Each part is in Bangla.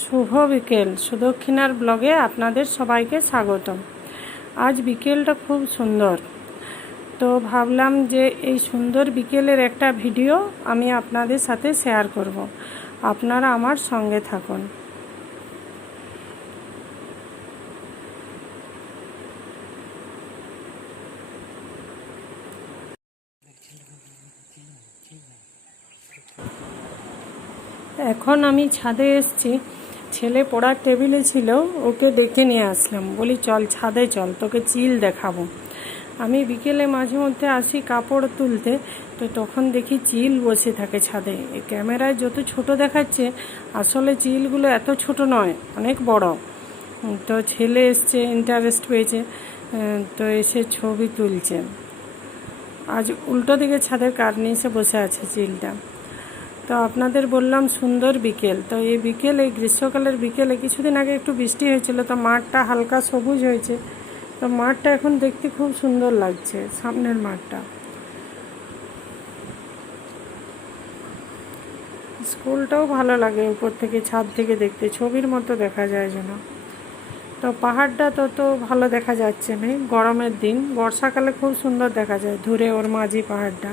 শুভ বিকেল। সুদক্ষিণার ব্লগে আপনাদের সবাইকে স্বাগতম। আজ বিকেলটা খুব সুন্দর। তো ভাবলাম যে এই সুন্দর বিকেলের একটা ভিডিও আমি আপনাদের সাথে শেয়ার করব। আপনারা আমার সঙ্গে থাকুন। এখন আমি ছাদে এসেছি। ছেলে পড়ার টেবিলে ছিল, ওকে দেখে নিয়ে আসলাম। বলি, চল ছাদে চল, তোকে চিল দেখাবো। আমি বিকেলে মাঝে মধ্যে আসি কাপড় তুলতে, তো তখন দেখি চিল বসে থাকে ছাদে। ক্যামেরায় যত ছোট দেখাচ্ছে, আসলে চিলগুলো এত ছোট নয়, অনেক বড়। তো ছেলে এসছে ইন্টারেস্ট পেয়েছে তো এসে ছবি তুলছে। আজ উল্টো দিকে ছাদের কার নিচে বসে আছে চিলটা। তো আপনাদের বললাম সুন্দর বিকেল। তো এই বিকেল, এই গ্রীষ্মকালের বিকেলে কিছুদিন আগে একটু বৃষ্টি হয়েছিল, তো মাঠটা হালকা সবুজ হয়েছে। তো মাঠটা এখন দেখতে খুব সুন্দর লাগছে, সামনের মাঠটা। স্কুলটাও ভালো লাগে উপর থেকে, ছাদ থেকে দেখতে, ছবির মতো দেখা যায় যেন। তো পাহাড়টা তত ভালো দেখা যাচ্ছে না। গরমের দিন, বর্ষাকালে খুব সুন্দর দেখা যায় দূরে ওর মাঝি পাহাড়টা।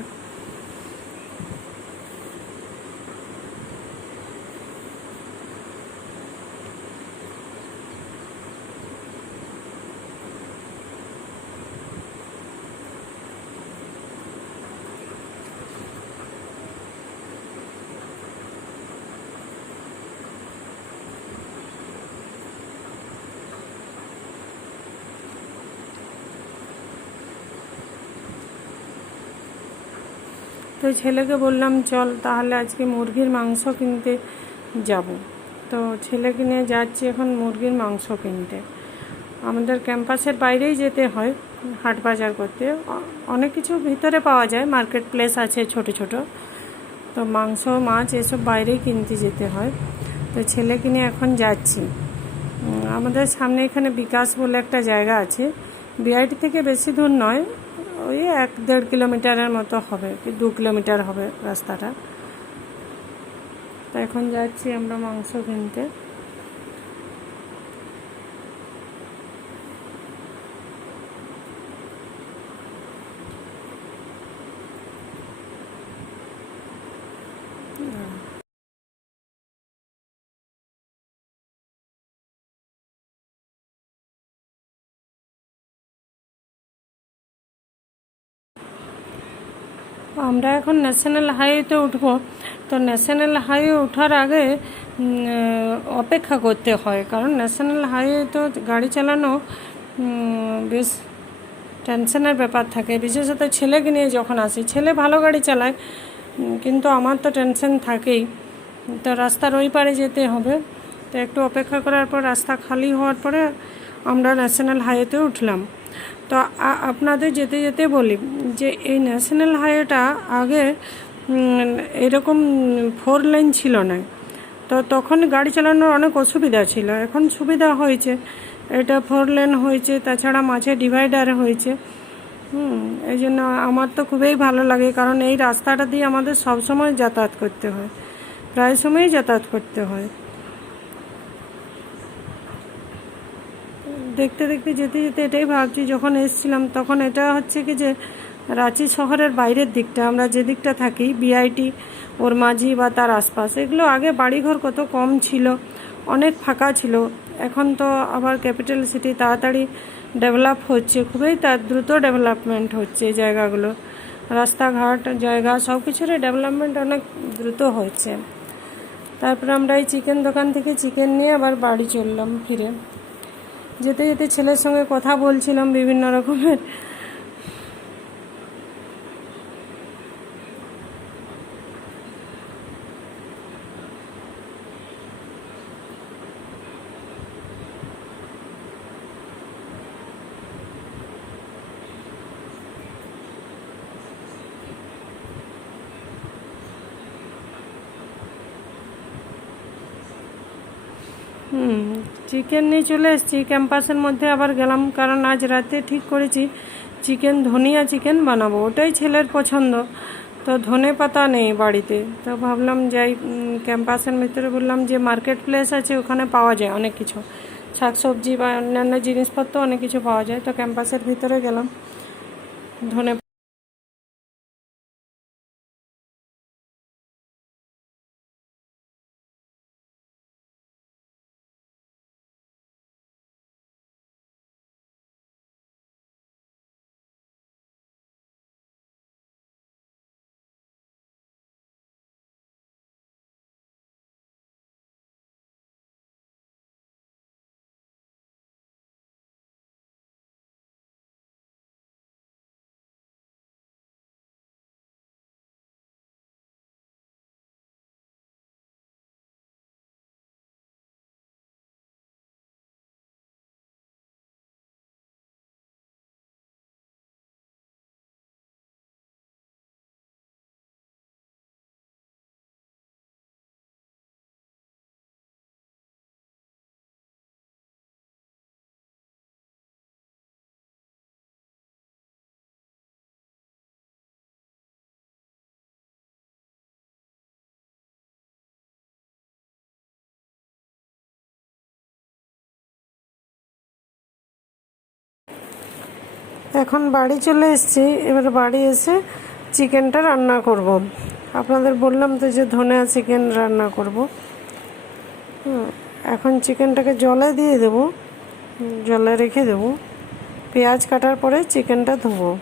তো ছেলেকে বললাম, চল তাহলে আজকে মুরগির মাংস কিনতে যাব। তো ছেলেকে নিয়ে যাচ্ছি এখন মুরগির মাংস কিনতে। আমাদের ক্যাম্পাসের বাইরেই যেতে হয় হাট বাজার করতে। অনেক কিছু ভিতরে পাওয়া যায়, মার্কেট প্লেস আছে ছোট ছোট। তো মাংস, মাছ এসব বাইরেই কিনতে যেতে হয়। তো ছেলেকে নিয়ে এখন যাচ্ছি। আমাদের সামনে এখানে বিকাশ বলে একটা জায়গা আছে। বিআইটি থেকে বেশি দূর নয় ওই এক দেড় কিলোমিটারের মতো হবে, কি দু কিলোমিটার হবে রাস্তাটা। তা এখন যাচ্ছি আমরা মাংস কিনতে। আমরা এখন ন্যাশনাল হাইওয়েতে উঠব। তো ন্যাশনাল হাইওয়ে ওঠার আগে অপেক্ষা করতে হয়। কারণ ন্যাশনাল হাইওয়ে তো গাড়ি চালানো বেশ টেনশনের ব্যাপার থাকে। বিশেষত ছেলেকে নিয়ে যখন আসি, ছেলে ভালো গাড়ি চালায় কিন্তু আমার তো টেনশন থাকেই। তো রাস্তার ওই পারে যেতে হবে। তো একটু অপেক্ষা করার পর রাস্তা খালি হওয়ার পরে আমরা ন্যাশনাল হাইওয়েতে উঠলাম। তো আপনাদের যেতে যেতে বলি যে এই ন্যাশনাল হাইওয়েটা আগে এরকম ফোর লেন ছিল না। তো তখন গাড়ি চালানোর অনেক অসুবিধা ছিল। এখন সুবিধা হয়েছে। এটা ফোর লেন হয়েছে, তাছাড়া মাঝে ডিভাইডার হয়েছে। হুম, এই জন্য আমার তো খুবই ভালো লাগে, কারণ এই রাস্তাটা দিয়ে আমাদের সব সময় যাতায়াত করতে হয়। প্রায় সময়ই যাতায়াত করতে হয়। দেখতে দেখতে যেতে যেতে এটাই ভাবছি, যখন এসছিলাম তখন এটা হচ্ছে কি যে রাঁচি শহরের বাইরের দিকটা, আমরা যে দিকটা থাকি বিআইটি ওর মাঝি বা তার আশপাশ, এগুলো আগে বাড়িঘর কত কম ছিল, অনেক ফাঁকা ছিল, এখন তো আবার ক্যাপিটাল সিটি তাড়াতাড়ি ডেভেলপ হচ্ছে, খুবই তার দ্রুত ডেভেলপমেন্ট হচ্ছে এই জায়গাগুলো, রাস্তাঘাট, জায়গা সব কিছুরই ডেভেলপমেন্ট অনেক দ্রুত হচ্ছে। তারপরে আমরা এই চিকেন দোকান থেকে চিকেন নিয়ে আবার বাড়ি চললাম ফিরে। যেতে যেতে ছেলের সঙ্গে কথা বলছিলাম বিভিন্ন রকমের। হুম চিকেন নিয়ে চলে এসেছি। ক্যাম্পাসের মধ্যে আবার গেলাম, কারণ আজ রাতে ঠিক করেছি চিকেন ধনিয়া চিকেন বানাবো। ওটাই ছেলের পছন্দ। তো ধনে পাতা নেই বাড়িতে। তো ভাবলাম যাই ক্যাম্পাসের ভিতরে বললাম যে মার্কেট প্লেস আছে, ওখানে পাওয়া যায় অনেক কিছু। শাকসবজি বা অন্যান্য জিনিসপত্র অনেক কিছু পাওয়া যায়। তো ক্যাম্পাসের ভিতরে গেলাম। ধনে এখন বাড়ি চলে এসেছি। এবার বাড়ি এসে চিকেনটা রান্না করব। আপনাদের বললাম তো যে ধনেয়া চিকেন রান্না করব। এখন চিকেনটাকে জলে দিয়ে দেবো। জলে রেখে দেবো। পেঁয়াজ কাটার পরে চিকেনটা ধোবো।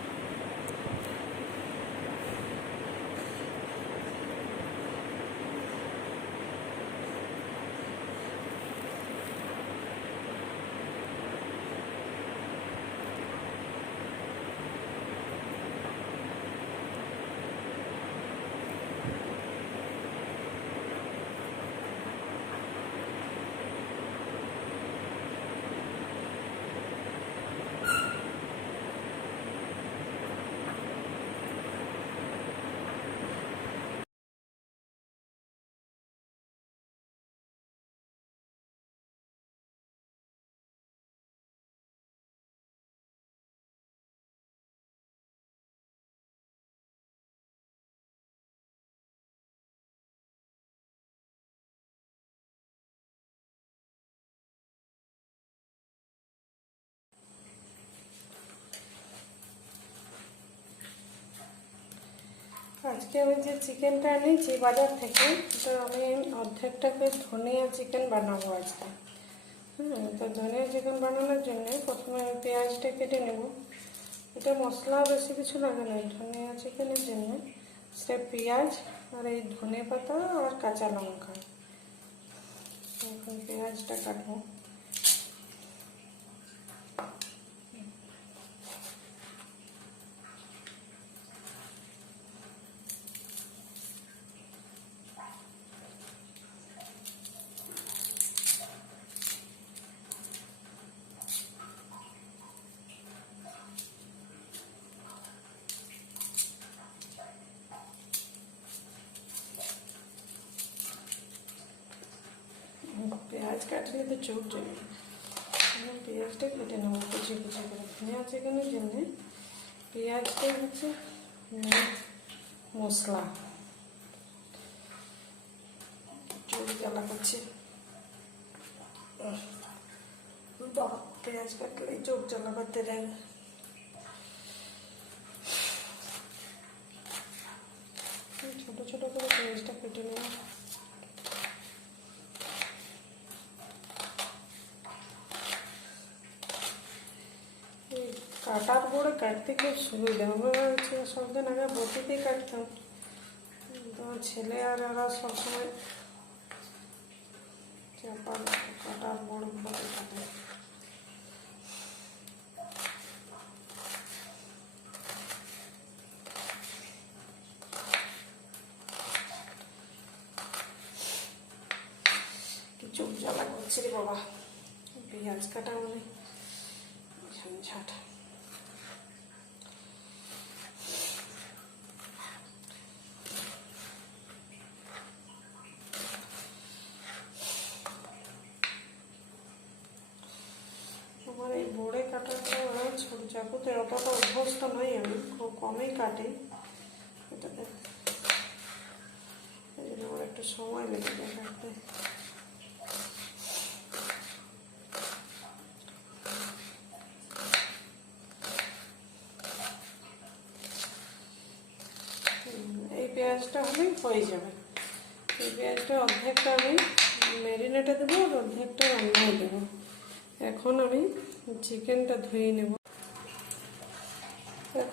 আজকে আমি যে চিকেনটা এনেছি বাজার থেকে, তো আমি অর্ধেকটা করে ধনিয়া চিকেন বানাবো আজকে। হুম, তো ধনিয়া চিকেন বানানোর জন্য প্রথমে আমি পেঁয়াজটা কেটে নেব। এটা মশলা বেশি কিছু লাগে না ধনিয়া চিকেনের জন্য। সে পেঁয়াজ আর এই ধনে পাতা আর কাঁচা লঙ্কা। এখন পেঁয়াজটা কাটবো। পেঁয়াজ কাটলে তো চোখ যাবে আমি পেঁয়াজটা কেটে নেব কুচি কুচি করে ধনিয়া চিকেনের জন্য পেঁয়াজটাই হচ্ছে মশলা। চোখ জ্বালা করছে। পেঁয়াজ কাটলে চোখ জ্বালা করতে দেয়। ছোট ছোট করে পেঁয়াজটা কেটে নেব এই কাটার পরে কাটতে খুব সুবিধা আমরা হচ্ছে সবদিন আগে বটিতেই কাটতাম। তো ছেলে আর ওরা সবসময় চাপা কাটার বড় বটি কাটে কি চোখ জ্বালা করছে রে বাবা পেঁয়াজ কাটা মানে ঝঞ্ঝাট আমার এই বোড়ে কাটাটা ছোট চাকুতে অতটা অভ্যস্ত নই আমি খুব কমই কাটি। এটাতে একটু সময় লেগে দেখাতে হুম, এই পেঁয়াজটা হলেই হয়ে যাবে। এই পেঁয়াজটা অর্ধেকটা আমি ম্যারিনেটে দেবো আর অর্ধেকটা রান্নায় দেবো। এখন আমি চিকেনটা ধুয়ে নেব।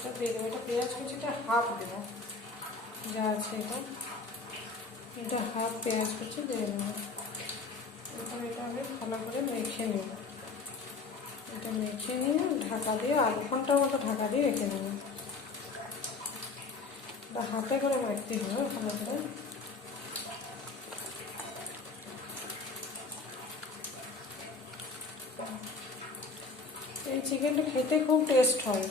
এটা দিয়ে দেবো, এটা পেঁয়াজ কুচিটা হাফ দেবো। যা আছে এটা। এটা হাফ পেঁয়াজ কুচি দিয়ে দেবো। এখন এটা আমি ভালো করে মেখে নেব। এটা মেখে নিয়ে ঢাকা দিয়ে আধ ঘণ্টার মতো ঢাকা দিয়ে রেখে দেব। এটা হাতে করে মাখতে হবে, ভালো করে। এই চিকেনটা খেতে খুব টেস্ট হয়।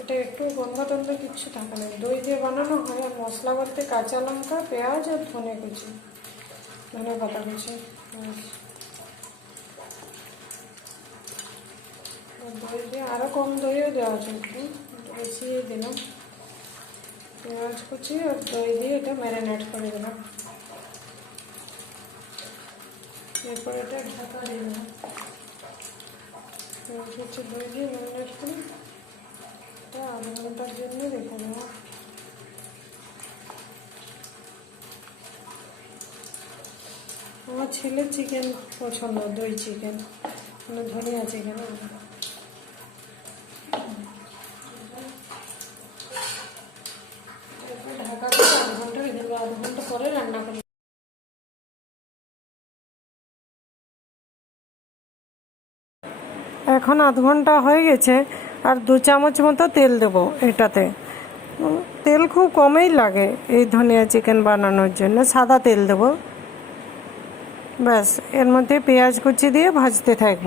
এটা একটু গন্ধ টন্ধ কিচ্ছু থাকে না। দই দিয়ে বানানো হয়, আর মশলা বলতে কাঁচা লঙ্কা, পেঁয়াজ আর ধনে কুচি ধনে পাতা কুচি। দই দিয়ে আরও কম দইও দেওয়া যায়। একটু বেশি দিলাম। পেঁয়াজ কুচি আর দই দিয়ে এটা ম্যারিনেট করে দিলাম। এরপর এটা ঢাকা দিয়ে দিলাম। কুচি, দই দিয়ে ম্যারিনেট করে এটা আধ ঘণ্টার জন্য রেখে আমার ছেলের চিকেন পছন্দ, দই চিকেন মানে ধনিয়া চিকেন। আধ ঘণ্টা আধ ঘণ্টা পরে রান্না এখন আধ ঘণ্টা হয়ে গেছে। আর দু চামচ মতো তেল দেবো এটাতে। তেল খুব কমই লাগে এই ধনিয়া চিকেন বানানোর জন্য। সাদা তেল দেবো। ব্যাস, এর মধ্যে পেঁয়াজ কুচি দিয়ে ভাজতে থাকব।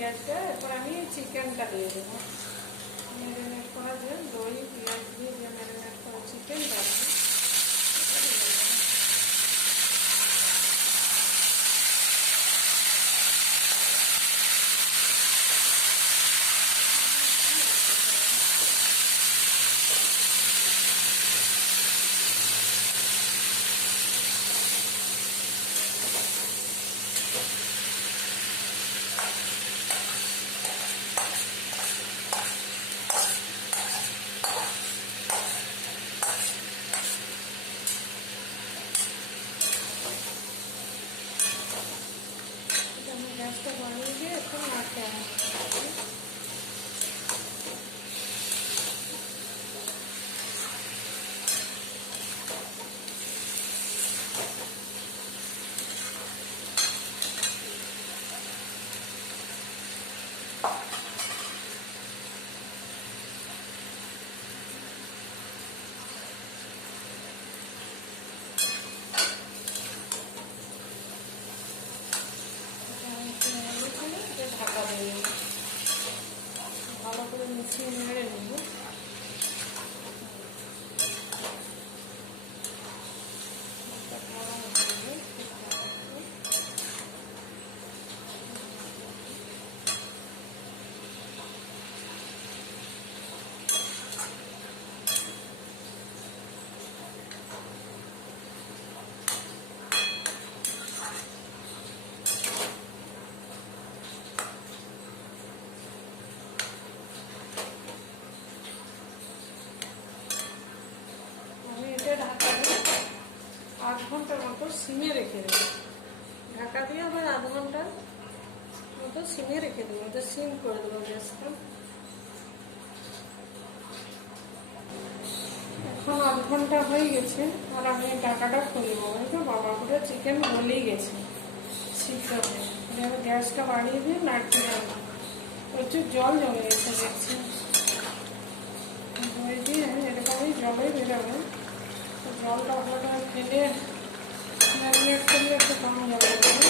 পেঁয়াজটা, এরপর আমি চিকেনটা দিয়ে দেবো। ম্যারিনেট করা যে দই, পেঁয়াজ দিয়ে যে ম্যারিনেট করা চিকেনটা আছে সেটা দিয়ে দেবো। এটা আমি গ্যাসটা বাড়িয়ে দিয়ে এখন নাড়তে হবে ঢাকা দিয়ে দেবো। ভালো করে মিশিয়ে নেড়ে নেব আমি এটা ঢাকা দিয়ে আধ ঘণ্টার মতো সিমে রেখে দেবো ঢাকা দিয়ে আবার আধ ঘণ্টা মতো সিমে রেখে দেবো এটা সিম করে দেবো গ্যাসটা এখন আধ ঘণ্টা হয়ে গেছে, আর আমি টাকাটা খুলবো তো বাবা করে চিকেন গলেই গেছে। সিদ্ধ হয়ে গ্যাসটা বাড়িয়ে দিয়ে নাড়তে যাব প্রচুর জল জমে গেছে, দেখছি। দই দিয়ে এরকমই জলে বেরোবে। জলটা ওটা ফেলে ম্যারিনেট করলে একটু কম জল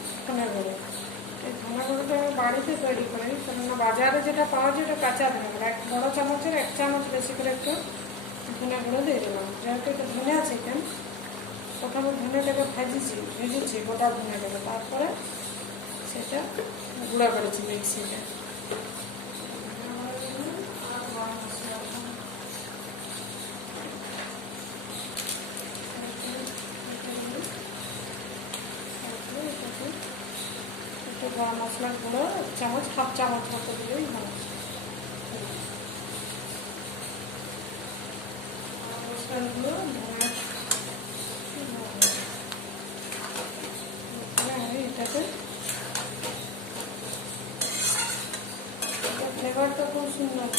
ধনে এই ধনে গুঁড়োটা আমি বাড়িতে তৈরি করি কেননা বাজারে যেটা পাওয়া যায় ওটা কাঁচা ধনেগুলো এক বড়ো চামচের এক চামচ বেশি করে একটু ধনেগুলো দিয়ে দিলাম। যেহেতু একটু ধনে আছে কেন প্রথমে ধনেটাকে ভেজেছি ভেজেছি গোটা ধনেটাকে তারপরে সেটা গুঁড়া করেছি মিক্সিতে আর গরম মশলা একটু গরম মশলার গুঁড়ো চামচ হাফ চামচ মতো দিলেই ভালো মশলার গুঁড়ো ধনে এরপরে আমি এটাতে এটা ফ্লেভারটা খুব সুন্দর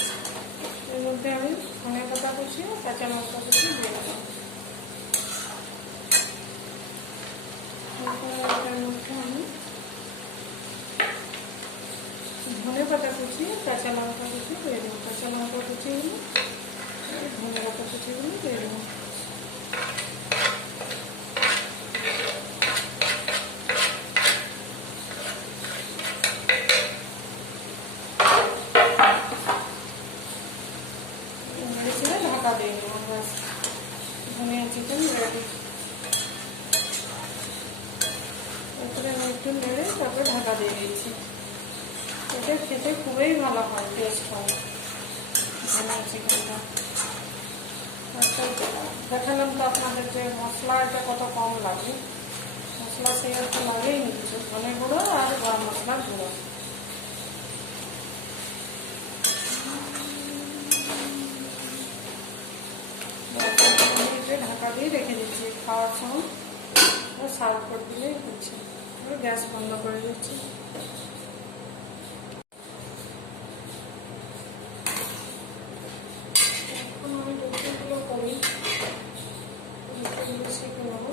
এর মধ্যে আমি ধনে পাতা কুচি কাঁচা লঙ্কা কুচি দিয়ে দেবো তারপরে এটার মধ্যে আমি ধনে পাতা কাঁচা লঙ্কা কুচি দেবো কাঁচা লঙ্কা কুচিগুলো ধনে পাতা কুচিগুলো। দিয়ে দেবো মেরেছিলে ঢাকা দিয়ে দেবো ব্যাস ধনিয়া চিকেন রেডি তারপরে আমি একটু নেড়ে তারপরে ঢাকা দিয়ে দিয়েছি এটা খেতে খুবই ভালো হয় টেস্ট হয় ধনিয়া চিকেনটা আচ্ছা দেখালাম তো আপনাদের যে মশলা এটা কত কম লাগে, মশলা সেই তো লাগেই নি কিছু ধনে গুঁড়ো আর গরম মশলার গুঁড়ো। ঢাকা দিয়ে রেখে দিচ্ছি, খাওয়ার সময়। সার্ভ করে দিলেই হচ্ছে। গ্যাস বন্ধ করে দিচ্ছি এখন আমি রুটিগুলো করি রুটিগুলো শিখে নেব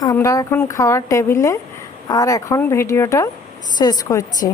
আমরা এখন খাওয়ার টেবিলে আর এখন ভিডিওটা শেষ করছি।